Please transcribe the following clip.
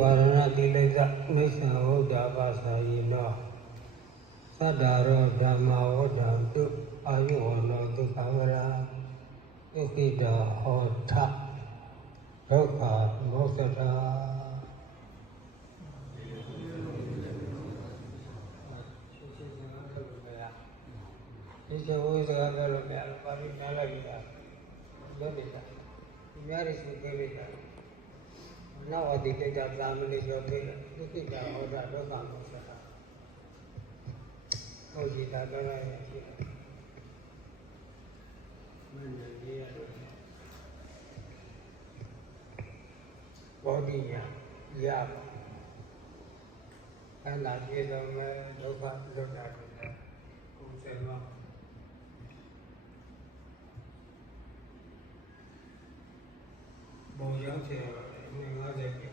ဝရဏတိလိစ္ဆမိစ္ဆာဝုဒ္ဓဘာသာယိနောသတ္တရောဓမ္မဝဒံတုအာယုဝနောဒုက္ခဝရဒုက္ခိတဟောထဒုက္ခမောက္ခတာဒီစဝိစကားပြောလို့မရဘူးပါဠိနားလိုက်ပြီလားလွတ်နေတာဒီများရရှိသေးပြီလား နောက်အတိတ်ကသာမဏေကျော်သေးဒုက္ခိတဟောတာဒုက္ခမောသတာဟုတ်ရှိတာတော့ရရှိတယ်မင်းကြီးရတယ်ဘောဓိညာရပါအဲ့ဒါပြေဆုံးမဲ့ဒုက္ခလွတ်တာတယ်ကိုယ်စင်တော့ဘုံရောက်ချင် ಯುವಜಯಂತಿ